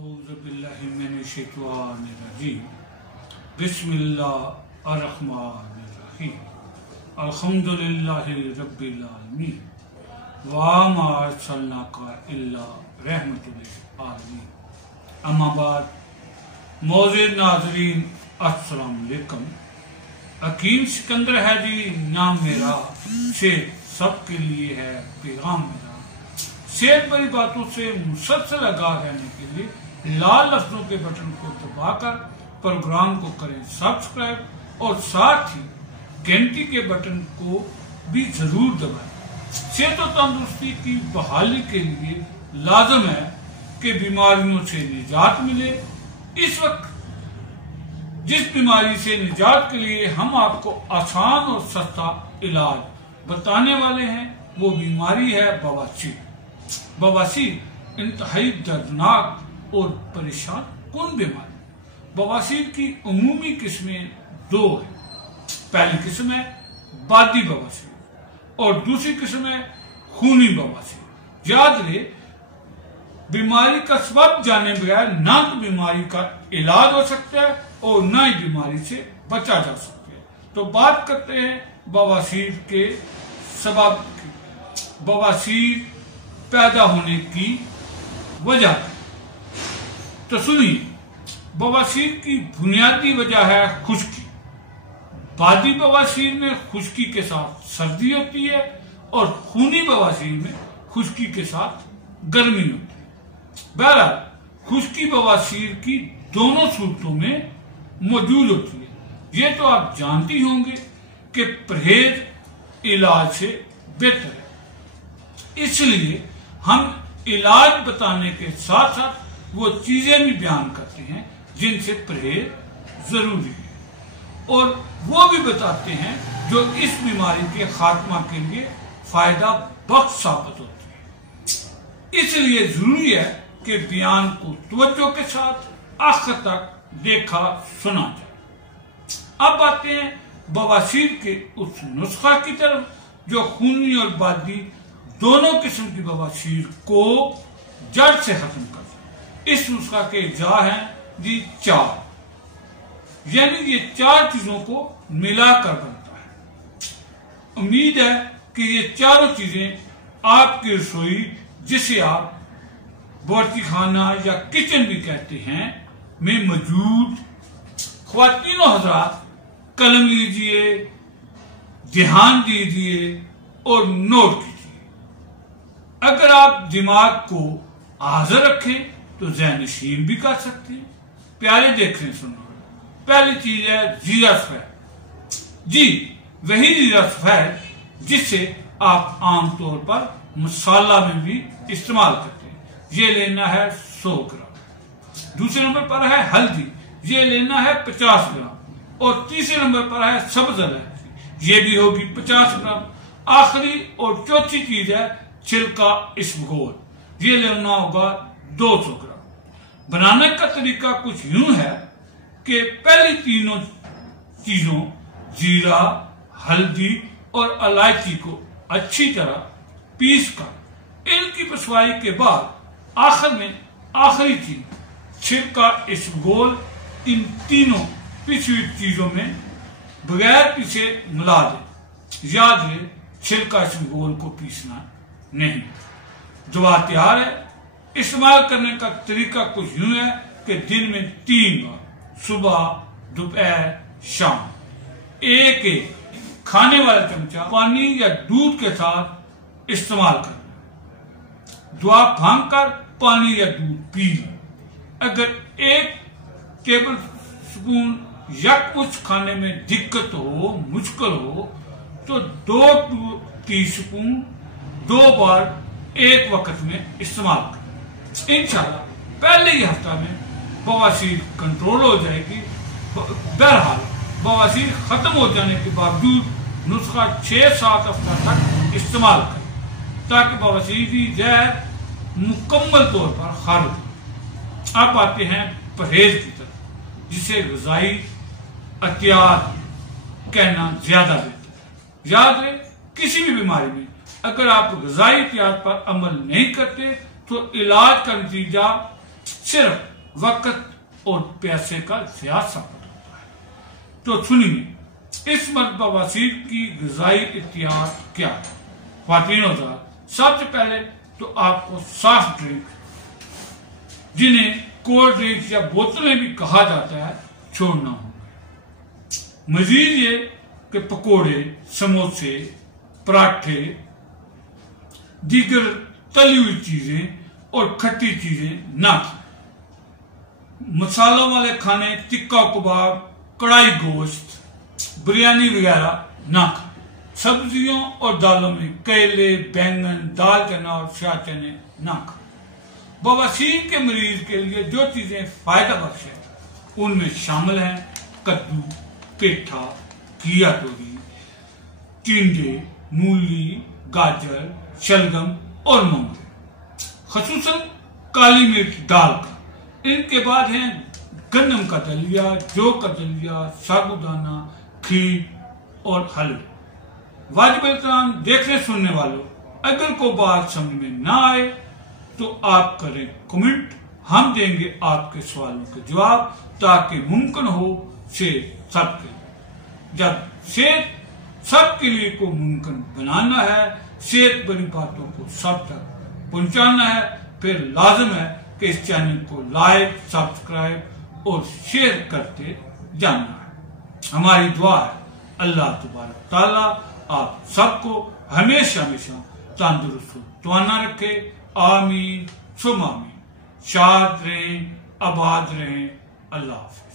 औज़ुबिल्लाहिमिनश्शैतानिर्रजीम बिस्मिल्लाहिर्रहमानिर्रहीम अल्हम्दुलिल्लाहि रब्बिल आलमीन व मा अर्सलनाका इल्ला रहमतुल लिल आलमीन। अम्मा बाद, मौजूद नाज़रीन अस्सलाम वालेकुम। हकीम सिकंदर है जी नाम मेरा, शेर सबके लिए है पैगाम मेरा। सेहत भरी बातों से मुसलसल आगाह रहने के लिए लाल लफ्जों के बटन को दबाकर प्रोग्राम को करें सब्सक्राइब और साथ ही घंटी के बटन को भी जरूर दबाएं। सेहत और तंदुरुस्ती की बहाली के लिए लाजम है कि बीमारियों से निजात मिले। इस वक्त जिस बीमारी से निजात के लिए हम आपको आसान और सस्ता इलाज बताने वाले हैं वो बीमारी है बवासीर। बवासीर इंतहाई दर्दनाक और परेशान कुन बीमारी। बवासीर की उमूमी किस्में दो है। पहली किस्म है बादी बवासीर और दूसरी किस्म है खूनी बवासीर। याद रहे, बीमारी का सबब जाने बगैर ना तो बीमारी का इलाज हो सकता है और ना ही बीमारी से बचा जा सकता है। तो बात करते हैं बवासीर के सबब की। बवासीर पैदा होने की वजह। तो सुनिए, बवासीर की बुनियादी वजह है खुश्की। बादी बवासीर में खुश्की के साथ सर्दी होती है और खूनी बवासीर में खुश्की के साथ गर्मी होती है। बहरहाल खुश्की बवासीर की दोनों सूरतों में मौजूद होती है। ये तो आप जानती होंगे कि परहेज इलाज से बेहतर है। इसलिए हम इलाज बताने के साथ साथ वो चीजें भी बयान करते हैं जिनसे परहेज जरूरी है और वो भी बताते हैं जो इस बीमारी के खात्मा के लिए फायदा बख्श साबित होती है। इसलिए जरूरी है कि बयान को तवज्जो के साथ आखिर तक देखा सुना जाए। अब आते हैं बवासीर के उस नुस्खा की तरफ जो खूनी और बादी दोनों किस्म की बवासीर को जड़ से खत्म कर दे। इस नुस्खा के जा हैं जी 4, यानी ये 4 चीजों को मिलाकर बनता है। उम्मीद है कि ये चारों चीजें आपकी रसोई, जिसे आप बावर्ची खाना या किचन भी कहते हैं, में मौजूद। ख्वातीनो हजरात कलम लीजिए, ध्यान दीजिए और नोट कीजिए। अगर आप दिमाग को हाजिर रखें तो ज़हन-नशीन भी कर सकते हैं। प्यारे देख रहे सुनो, पहली चीज है जीरा सफेद। जी वही जीरा सफेद जिसे आप आमतौर पर मसाला में भी इस्तेमाल करते हैं। ये लेना है 100 ग्राम। दूसरे नंबर पर है हल्दी, ये लेना है 50 ग्राम। और तीसरे नंबर पर है सब्ज इलायची, ये भी होगी 50 ग्राम। आखिरी और चौथी चीज है छिलका इसबगोल, ये लेना होगा 200 ग्राम। बनाने का तरीका कुछ यूं है कि पहली तीनों चीजों जीरा, हल्दी और इलायची को अच्छी तरह पीस कर इनकी पिसवाई के बाद आखिर में आखिरी चीज छिलका इसबगोल इन तीनों पिसी हुई चीजों में बगैर पीसे मिला दे। याद रहे, छिलका इसबगोल को पीसना नहीं। दवा तैयार है। इस्तेमाल करने का तरीका कुछ यूं है कि दिन में 3 बार, सुबह, दोपहर, शाम, एक खाने वाला चमचा पानी या दूध के साथ इस्तेमाल करना। दुआ फांक कर पानी या दूध पी लें। अगर 1 टेबल स्पून या कुछ खाने में दिक्कत हो, मुश्किल हो, तो 2 टीस्पून 2 बार एक वक्त में इस्तेमाल करें। इंशाल्लाह पहले ही हफ्ता में बवासीर कंट्रोल हो जाएगी। बहरहाल बवासीर खत्म हो जाने के बावजूद नुस्खा 6-7 हफ्ता तक इस्तेमाल करें ताकि बवासीर की जहर मुकम्मल तौर पर खारिज हो। अब आते हैं परहेज की तरफ, जिसे ग़िज़ाई एहतियात कहना ज्यादा बेहतर है। याद रहे, किसी भी बीमारी में अगर आप ग़िज़ाई एहतियात पर अमल नहीं करते तो इलाज का नतीजा सिर्फ वक्त और पैसे का ज़्यादा सफर होता है। तो सुनिए इस मर्द बवासीर की ग़िज़ाई एहतियात क्या है। ख्वातीन और हज़रात, सबसे पहले तो आपको सॉफ्ट ड्रिंक, जिन्हें कोल्ड ड्रिंक्स या बोतलें भी कहा जाता है, छोड़ना होगा। मजीद ये कि पकोड़े, समोसे, पराठे, दीगर तली हुई चीजें और खट्टी चीजें ना खाएं। मसालों वाले खाने, टिक्का कबाब, कढ़ाई गोश्त, बिरयानी वगैरह ना खाएं। सब्जियों और दालों में केले, बैंगन, दाल चना और स्याह चने ना खाएं। बवासीर के मरीज के लिए जो चीजें फायदा बख्श है उनमें शामिल हैं कद्दू, पेठा, घिया तोरी, टिंडे, मूली, गाजर, शलगम और मूंगफली, खसूसन काली मिर्च डालकर। इनके बाद हैं गन्नम का दलिया, जौ का दलिया, साबूदाना, खीर और हलवे। वाजिब एहतराम देखने सुनने वालों, अगर कोई बात समझ में ना आए तो आप करें कमेंट, हम देंगे आपके सवालों के जवाब, ताकि मुमकिन हो सेहत सबके लिए। जब सेहत सबके लिए को मुमकिन बनाना है, सेहत बड़ी बातों को सब तक पहुंचाना है, फिर लाजिम है कि इस चैनल को लाइक, सब्सक्राइब और शेयर करते जाना है। हमारी दुआ है अल्लाह तबारक ताला आप सबको हमेशा हमेशा तंदुरुस्त तवाना रखे। आमीन सुम आमीन। शाद रहें, आबाद रहें। अल्लाह हाफ़िज़।